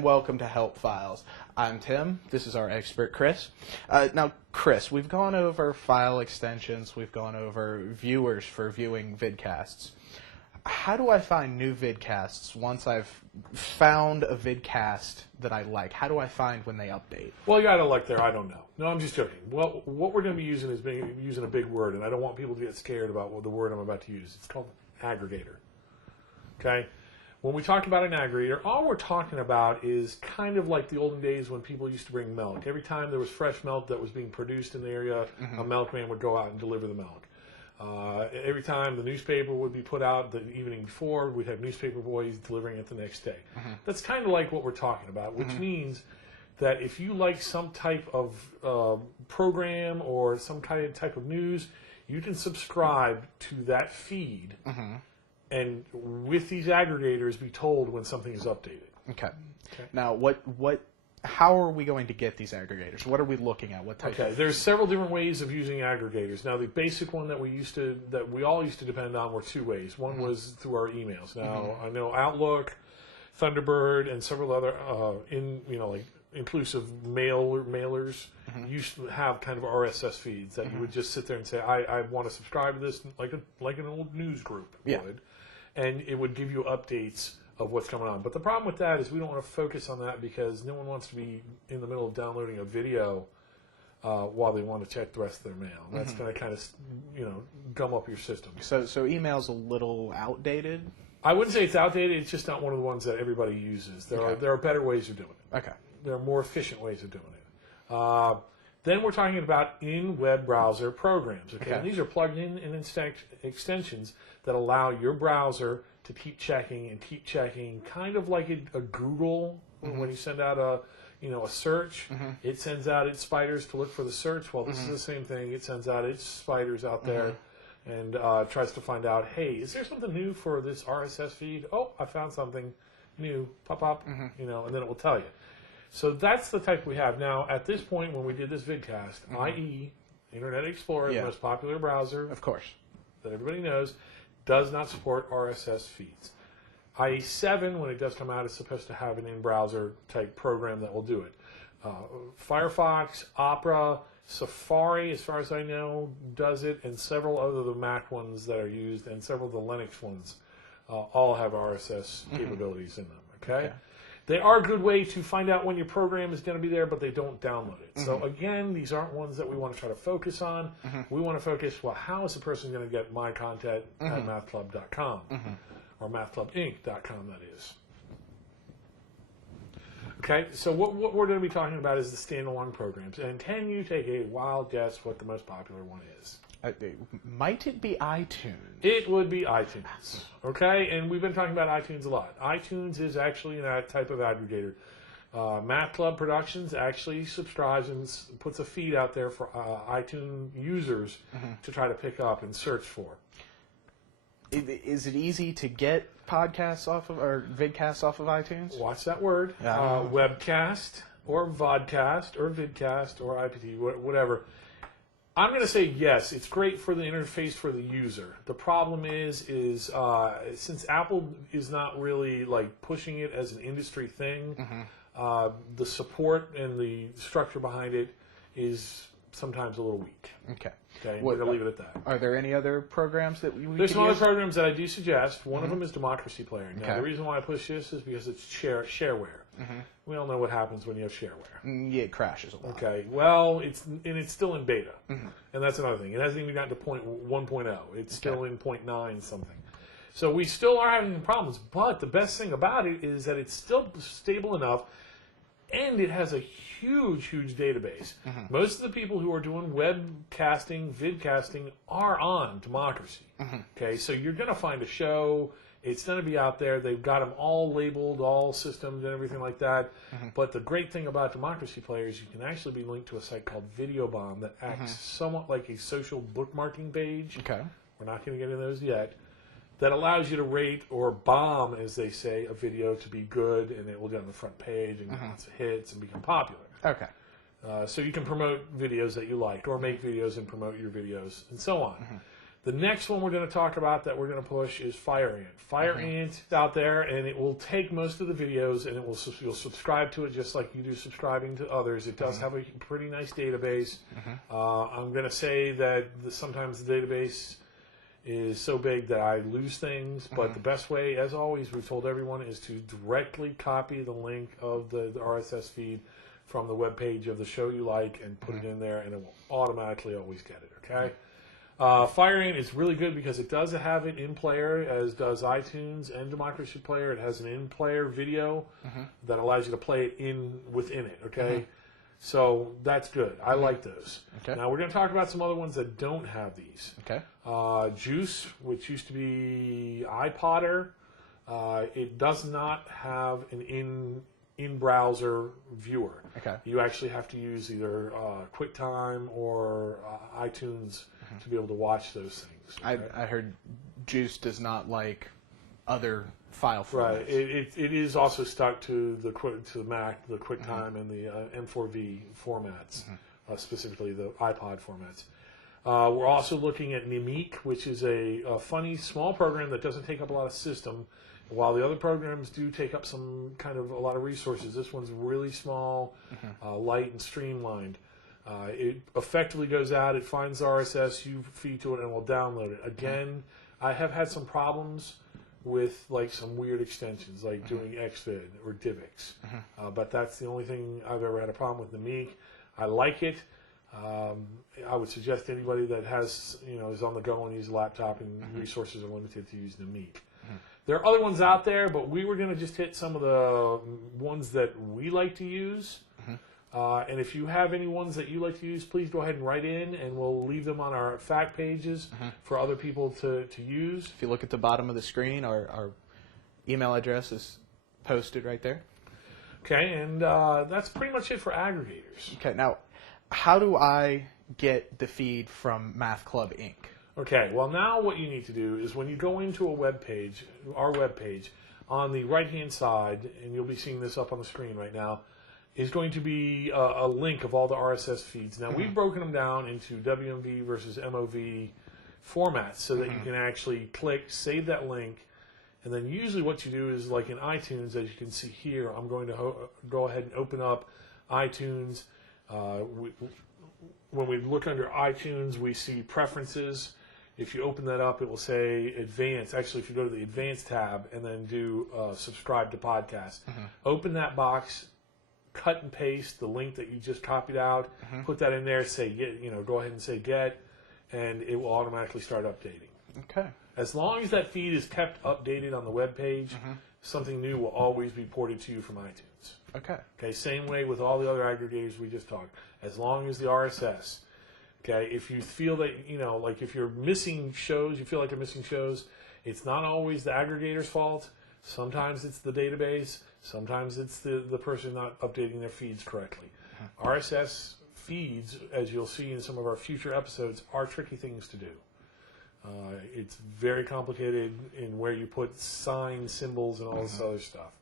and welcome to Help Files. I'm Tim. This is our expert, Chris. Now, Chris, we've gone over file extensions. We've gone over viewers for viewing vidcasts. How do I find new vidcasts once I've found a vidcast that I like? How do I find when they update? Well, you got to like there. I don't know. No, I'm just joking. Well, what we're going to be using is using a big word, and I don't want people to get scared about the word I'm about to use. It's called aggregator. Okay? When we talk about an aggregator, all we're talking about is kind of like the olden days when people used to bring milk. Every time there was fresh milk that was being produced in the area, a milkman would go out and deliver the milk. Every time the newspaper would be put out the evening before, we'd have newspaper boys delivering it the next day. That's kind of like what we're talking about, which means that if you like some type of program or some kind of type of news, you can subscribe to that feed and with these aggregators be told when something is updated. Okay. Now, how are we going to get these aggregators? What are we looking at? What type of... There's several different ways of using aggregators. Now, the basic one that we all used to depend on were two ways. One was through our emails. Now, I know Outlook, Thunderbird, and several other like inclusive mailers used to have kind of RSS feeds that you would just sit there and say, I want to subscribe to this like an old news group would, and it would give you updates of what's going on. But the problem with that is we don't want to focus on that because no one wants to be in the middle of downloading a video while they want to check the rest of their mail. That's going to kind of gum up your system. So email's a little outdated? I wouldn't say it's outdated. It's just not one of the ones that everybody uses. There are better ways of doing it. Okay. There are more efficient ways of doing it. Then we're talking about in-web browser programs. Okay? And these are plugged-in and extensions that allow your browser to keep checking, kind of like a Google when you send out a search. It sends out its spiders to look for the search. Well, this is the same thing. It sends out its spiders out there and tries to find out, hey, is there something new for this RSS feed? Oh, I found something new. Pop, and then it will tell you. So that's the type we have. Now, at this point, when we did this vidcast, IE, Internet Explorer, the most popular browser, of course, that everybody knows, does not support RSS feeds. IE7, when it does come out, is supposed to have an in-browser type program that will do it. Firefox, Opera, Safari, as far as I know, does it, and several other of the Mac ones that are used, and several of the Linux ones, all have RSS capabilities in them. Okay? They are a good way to find out when your program is going to be there, but they don't download it. So again, these aren't ones that we want to try to focus on. We want to focus, well, how is a person going to get my content at mathclub.com or mathclubinc.com, that is. Okay, so what we're going to be talking about is the standalone programs. And can you take a wild guess what the most popular one is? Might it be iTunes? It would be iTunes. Okay, and we've been talking about iTunes a lot. iTunes is actually that type of aggregator. Math Club Productions actually subscribes and puts a feed out there for iTunes users to try to pick up and search for. Is it easy to get podcasts off of or vidcasts off of iTunes? Watch that word. Webcast or vodcast or vidcast or IPT, whatever. I'm going to say yes. It's great for the interface for the user. The problem is since Apple is not really like pushing it as an industry thing, the support and the structure behind it is sometimes a little weak. Okay, we're going to leave it at that. Are there any other programs that we There's some other programs that I do suggest. One of them is Democracy Player. Now, the reason why I push this is because it's shareware. We all know what happens when you have shareware. Yeah, it crashes a lot. Okay, well, it's still in beta, and that's another thing. It hasn't even gotten to 1.0. It's still in 0.9 something. So we still are having problems, but the best thing about it is that it's still stable enough, and it has a huge database. Most of the people who are doing webcasting, vidcasting are on Democracy. Okay, so you're going to find a show. It's going to be out there. They've got them all labeled, all systems and everything like that. But the great thing about Democracy Player is you can actually be linked to a site called Video Bomb that acts somewhat like a social bookmarking page. Okay. We're not going to get into those yet. That allows you to rate or bomb, as they say, a video to be good, and it will get on the front page and get lots of hits and become popular. Okay. So you can promote videos that you like, or make videos and promote your videos, and so on. The next one we're going to talk about that we're going to push is FireAnt. FireAnt is out there, and it will take most of the videos, and you'll subscribe to it just like you do subscribing to others. It does have a pretty nice database. I'm going to say that sometimes the database is so big that I lose things, but the best way, as always, we've told everyone, is to directly copy the link of the RSS feed from the web page of the show you like and put it in there, and it will automatically always get it, okay? FireAnt is really good because it does have it in player, as does iTunes and Democracy Player. It has an in-player video that allows you to play it within it, okay? So that's good. I like those. Okay. Now we're going to talk about some other ones that don't have these. Okay. Juice, which used to be iPodder, it does not have an in-browser viewer. Okay. You actually have to use either QuickTime or iTunes to be able to watch those things. Okay? I heard Juice does not like other file formats. Right. It is also stuck to the Mac, the QuickTime, and the M4V formats, specifically the iPod formats. We're also looking at Mimic, which is a funny small program that doesn't take up a lot of system. While the other programs do take up a lot of resources, this one's really small, light, and streamlined. It effectively goes out, it finds the RSS, you feed to it, and will download it. Again, I have had some problems with like some weird extensions, like doing Xvid or DivX. But that's the only thing I've ever had a problem with Mimic. I like it. I would suggest anybody that has, is on the go and uses a laptop and resources are limited to use Mimic. There are other ones out there, but we were going to just hit some of the ones that we like to use. And if you have any ones that you like to use, please go ahead and write in, and we'll leave them on our fact pages for other people to use. If you look at the bottom of the screen, our email address is posted right there. Okay, and that's pretty much it for aggregators. Okay, now, how do I get the feed from Math Club Inc.? Okay, well now what you need to do is when you go into a web page, our web page, on the right-hand side, and you'll be seeing this up on the screen right now, is going to be a link of all the RSS feeds. Now, we've broken them down into WMV versus MOV formats so that you can actually click, save that link, and then usually what you do is, like in iTunes, as you can see here, I'm going to go ahead and open up iTunes. When we look under iTunes, we see preferences. If you open that up, it will say Advanced. Actually, if you go to the Advanced tab and then do Subscribe to Podcast, open that box, cut and paste the link that you just copied out, put that in there, say go ahead and say Get, and it will automatically start updating. Okay. As long as that feed is kept updated on the web page, something new will always be ported to you from iTunes. Okay. Okay, same way with all the other aggregators we just talked. As long as the RSS, okay, if you feel that, like if you're missing shows, you feel like you're missing shows, it's not always the aggregator's fault. Sometimes it's the database. Sometimes it's the person not updating their feeds correctly. RSS feeds, as you'll see in some of our future episodes, are tricky things to do. It's very complicated in where you put signs, symbols, and all this other stuff.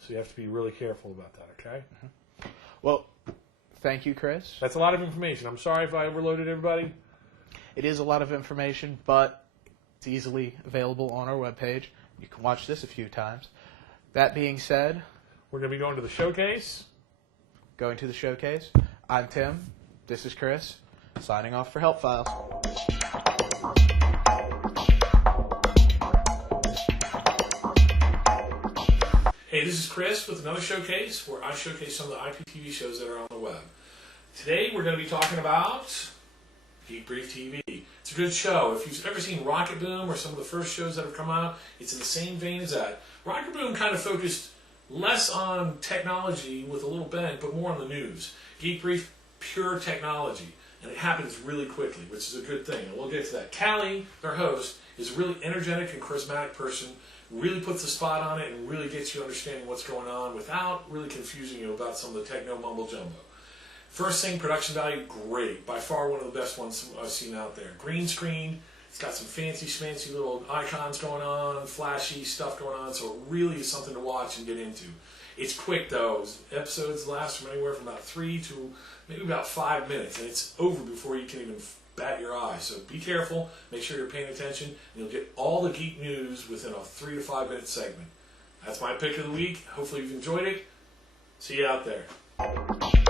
So you have to be really careful about that, okay? Well, thank you, Chris. That's a lot of information. I'm sorry if I overloaded everybody. It is a lot of information, but it's easily available on our webpage. You can watch this a few times. That being said, we're going to be going to the showcase. Going to the showcase. I'm Tim. This is Chris. Signing off for Help Files. Hey, this is Chris with another showcase where I showcase some of the IPTV shows that are on the web. Today we're going to be talking about Geek Brief TV. It's a good show. If you've ever seen Rocket Boom or some of the first shows that have come out, it's in the same vein as that. Rocket Boom kind of focused less on technology with a little bent, but more on the news. Geek Brief, pure technology. And it happens really quickly, which is a good thing. And we'll get to that. Callie, our host, is a really energetic and charismatic person, really puts the spot on it and really gets you understanding what's going on without really confusing you about some of the techno mumbo-jumbo. First thing, production value, great. By far one of the best ones I've seen out there. Green screen, it's got some fancy schmancy little icons going on, flashy stuff going on, so it really is something to watch and get into. It's quick though. Episodes last from anywhere from about 3 to maybe about 5 minutes, and it's over before you can even bat your eye. So be careful, make sure you're paying attention, and you'll get all the geek news within a 3 to 5 minute segment. That's my pick of the week. Hopefully you've enjoyed it. See you out there.